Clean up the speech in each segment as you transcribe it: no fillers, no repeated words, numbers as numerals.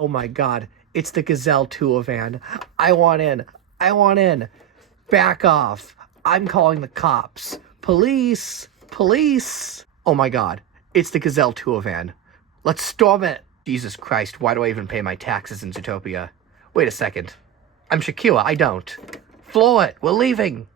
Oh my god, it's the Gazelle tour van. I want in. I want in. Back off. I'm calling the cops. Police! Police! Oh my god, it's the Gazelle tour van. Let's storm it! Jesus Christ, why do I even pay my taxes in Zootopia? Wait a second. I'm Shakira, I don't. Floor it, we're leaving!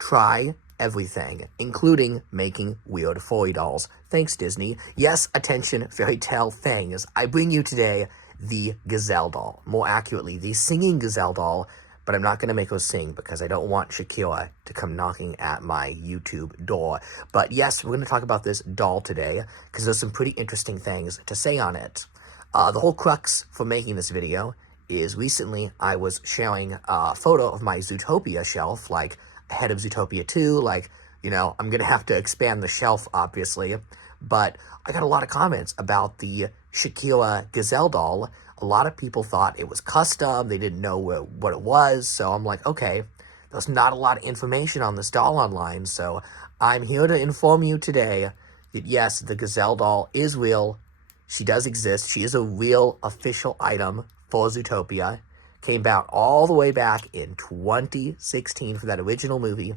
Try everything, including making weird furry dolls. Thanks, Disney. Yes, attention, fairy tale things. I bring you today the Gazelle doll. More accurately, the singing Gazelle doll, but I'm not going to make her sing because I don't want Shakira to come knocking at my YouTube door. But yes, we're going to talk about this doll today because there's some pretty interesting things to say on it. The whole crux for making this video is recently I was sharing a photo of my Zootopia shelf, like ahead of Zootopia 2, like, you know, I'm going to have to expand the shelf, obviously, but I got a lot of comments about the Shakira Gazelle doll. A lot of people thought it was custom, they didn't know what it was, so I'm like, okay, there's not a lot of information on this doll online, so I'm here to inform you today that yes, the Gazelle doll is real, she does exist, she is a real official item for Zootopia. Came out all the way back in 2016 for that original movie.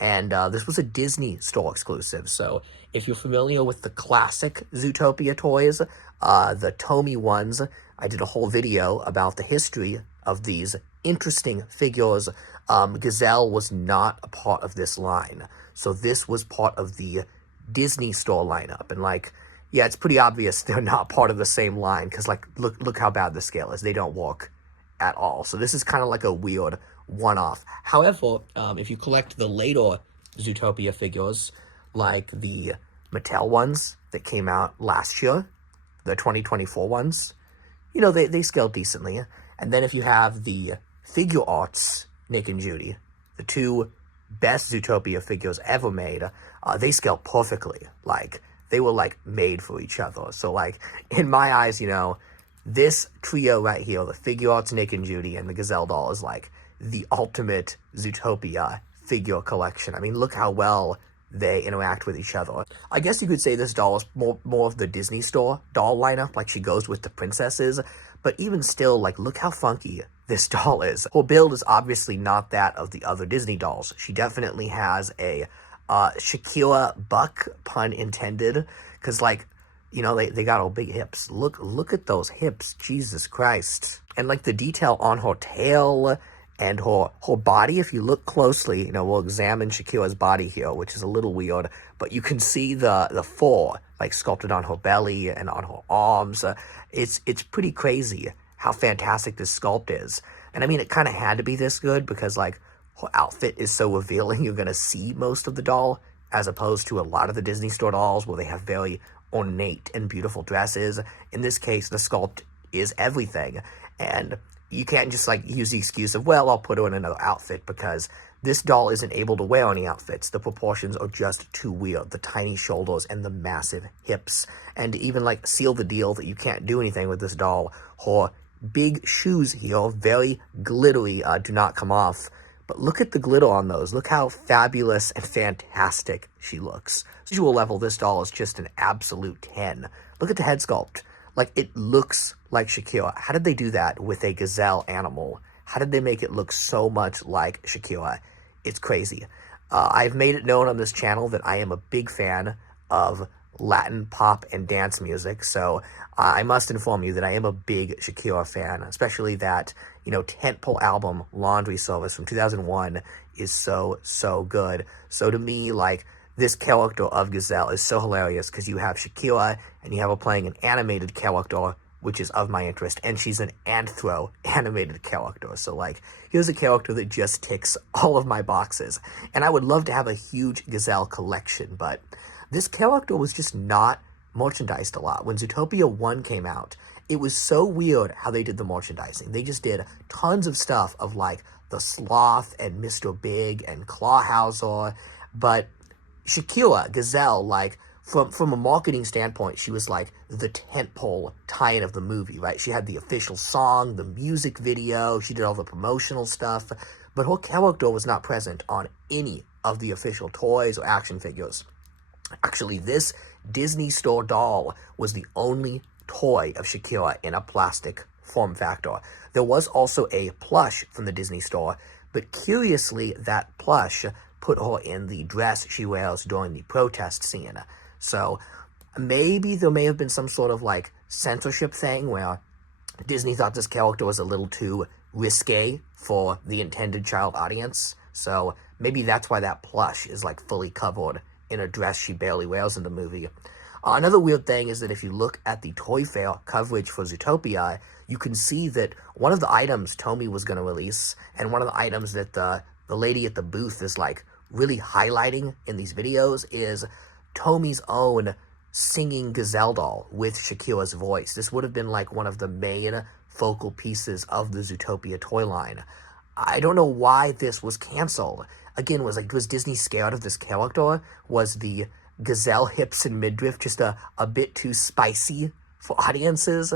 And this was a Disney store exclusive. So if you're familiar with the classic Zootopia toys, the Tomy ones, I did a whole video about the history of these interesting figures. Gazelle was not a part of this line. So this was part of the Disney store lineup. And like, yeah, it's pretty obvious they're not part of the same line. Because like, look how bad the scale is. They don't work at all. So this is kind of like a weird one-off. However, if you collect the later Zootopia figures, like the Mattel ones that came out last year, the 2024 ones, you know, they scale decently. And then if you have the figure arts Nick and Judy, the two best Zootopia figures ever made, they scale perfectly. Like, they were like made for each other. So like, in my eyes, you know, this trio right here, the figure arts Nick and Judy and the Gazelle doll, is like the ultimate Zootopia figure collection. I mean, look how well they interact with each other. I guess you could say this doll is more of the Disney store doll lineup, like she goes with the princesses, but even still, like, look how funky this doll is. Her build is obviously not that of the other Disney dolls. She definitely has a Shakira buck, pun intended, because, like, you know, they got all big hips. Look at those hips, Jesus Christ. And like the detail on her tail and her body, if you look closely, you know, we'll examine Shakira's body here, which is a little weird, but you can see the fur, like sculpted on her belly and on her arms. It's pretty crazy how fantastic this sculpt is. And I mean, it kind of had to be this good because like her outfit is so revealing, you're gonna see most of the doll, as opposed to a lot of the Disney store dolls where they have very ornate and beautiful dresses. In this case, the sculpt is everything, and you can't just like use the excuse of, well, I'll put her in another outfit, because this doll isn't able to wear any outfits. The proportions are just too weird, the tiny shoulders and the massive hips. And to even like seal the deal that you can't do anything with this doll, her big shoes here, very glittery, do not come off. But look at the glitter on those. Look how fabulous and fantastic she looks. Visual level, this doll is just an absolute 10. Look at the head sculpt. Like, it looks like Shakira. How did they do that with a gazelle animal? How did they make it look so much like Shakira? It's crazy. I've made it known on this channel that I am a big fan of Latin pop and dance music, so I must inform you that I am a big Shakira fan, especially that, you know, tentpole album Laundry Service from 2001 is so good. So to me, like, this character of Gazelle is so hilarious because you have Shakira and you have her playing an animated character, which is of my interest, and she's an anthro animated character. So like, here's a character that just ticks all of my boxes. And I would love to have a huge Gazelle collection, but this character was just not merchandised a lot. When Zootopia 1 came out, it was so weird how they did the merchandising. They just did tons of stuff of like the Sloth and Mr. Big and Clawhauser, but Shakira, Gazelle, like, from a marketing standpoint, she was like the tentpole tie-in of the movie, right? She had the official song, the music video, she did all the promotional stuff, but her character was not present on any of the official toys or action figures. Actually, this Disney store doll was the only toy of Shakira in a plastic form factor. There was also a plush from the Disney store, but curiously, that plush put her in the dress she wears during the protest scene. So maybe there may have been some sort of like censorship thing where Disney thought this character was a little too risque for the intended child audience. So maybe that's why that plush is like fully covered in a dress she barely wears in the movie. Another weird thing is that if you look at the Toy Fair coverage for Zootopia, you can see that one of the items Tomy was going to release, and one of the items that the lady at the booth is like really highlighting in these videos, is Tomy's own singing Gazelle doll with Shakira's voice. This would have been like one of the main focal pieces of the Zootopia toy line. I don't know why this was canceled. Again, was Disney scared of this character? Was the Gazelle hips and midriff just a bit too spicy for audiences?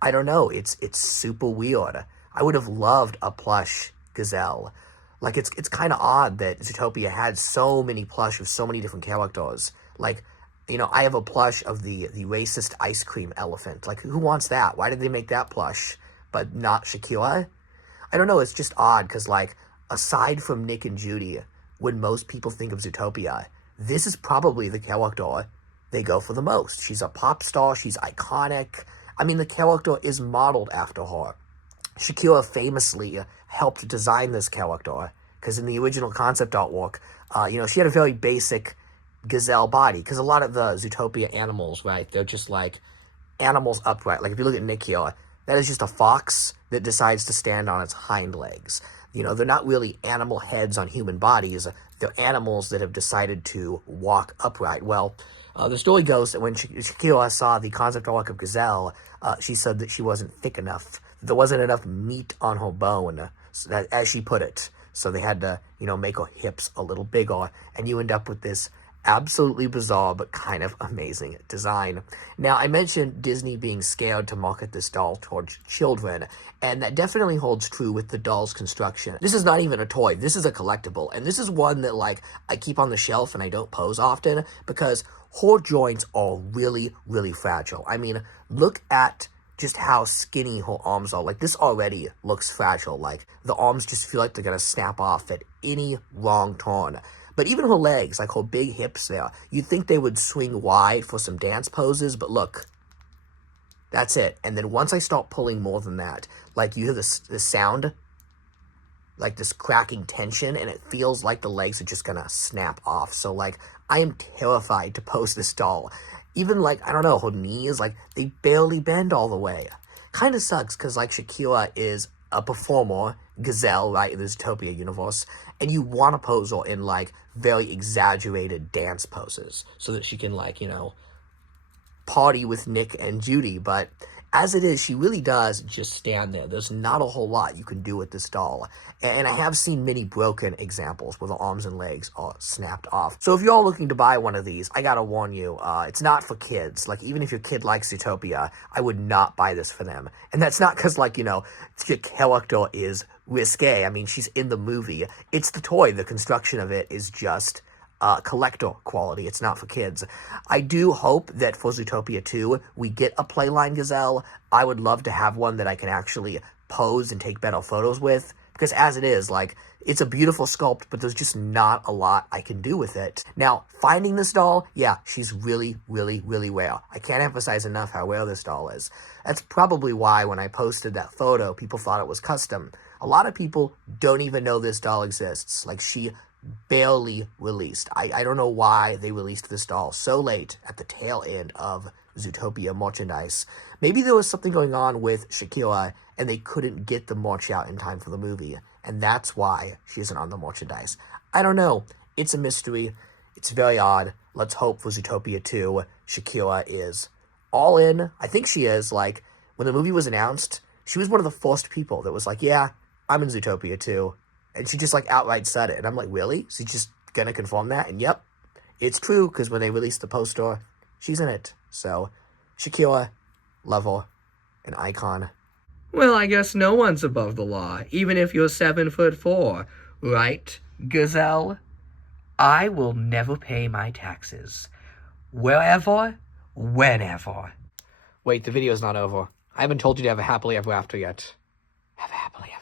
I don't know. It's super weird. I would have loved a plush Gazelle. Like, it's kind of odd that Zootopia had so many plush with so many different characters. Like, you know, I have a plush of the racist ice cream elephant. Like, who wants that? Why did they make that plush, but not Shakira? I don't know. It's just odd because, like, aside from Nick and Judy, when most people think of Zootopia, this is probably the character they go for the most. She's a pop star. She's iconic. I mean, the character is modeled after her. Shakira famously helped design this character because in the original concept artwork, you know, she had a very basic Gazelle body, because a lot of the Zootopia animals, right, they're just like animals upright. Like if you look at Nick here, that is just a fox that decides to stand on its hind legs. You know, they're not really animal heads on human bodies. They're animals that have decided to walk upright. Well, the story goes that when Shakira saw the concept artwork of Gazelle, she said that she wasn't thick enough. There wasn't enough meat on her bone, so that, as she put it. So they had to, you know, make her hips a little bigger, and you end up with this absolutely bizarre but kind of amazing design. Now, I mentioned Disney being scared to market this doll towards children, and that definitely holds true with the doll's construction. This is not even a toy. This is a collectible, and this is one that, like, I keep on the shelf and I don't pose often because her joints are really, really fragile. I mean, look at just how skinny her arms are. Like, this already looks fragile. Like, the arms just feel like they're gonna snap off at any wrong turn. But even her legs, like her big hips there, you'd think they would swing wide for some dance poses, but look, that's it. And then once I start pulling more than that, like you hear this sound, like this cracking tension, and it feels like the legs are just gonna snap off. So like, I am terrified to pose this doll. Even like, I don't know, her knees, like they barely bend all the way. Kind of sucks, because like Shakira is a performer, Gazelle, right, in the Zootopia universe, and you want to pose her in, like, very exaggerated dance poses so that she can, like, you know, party with Nick and Judy, but as it is, she really does just stand there. There's not a whole lot you can do with this doll, and I have seen many broken examples where the arms and legs are snapped off. So if you're all looking to buy one of these, I gotta warn you, it's not for kids. Like, even if your kid likes Zootopia, I would not buy this for them. And that's not because, like, you know, your character is risque. I mean, she's in the movie. It's the toy. The construction of it is just collector quality. It's not for kids. I do hope that for Zootopia 2, we get a playline Gazelle. I would love to have one that I can actually pose and take better photos with, because as it is, like, it's a beautiful sculpt, but there's just not a lot I can do with it. Now, finding this doll, yeah, she's really, really, really rare. I can't emphasize enough how rare this doll is. That's probably why when I posted that photo, people thought it was custom. A lot of people don't even know this doll exists. Like, she barely released. I don't know why they released this doll so late at the tail end of Zootopia merchandise. Maybe there was something going on with Shakira and they couldn't get the merch out in time for the movie, and that's why she isn't on the merchandise. I don't know. It's a mystery. It's very odd. Let's hope for Zootopia 2, Shakira is all in. I think she is. Like, when the movie was announced, she was one of the first people that was like, yeah, I'm in Zootopia 2. And she just, like, outright said it. And I'm like, really? She's just gonna confirm that? And yep, it's true, because when they released the poster, she's in it. So, Shakira, love her, an icon. Well, I guess no one's above the law, even if you're 7'4", right, Gazelle? I will never pay my taxes. Wherever, whenever. Wait, the video's not over. I haven't told you to have a happily ever after yet. Have a happily ever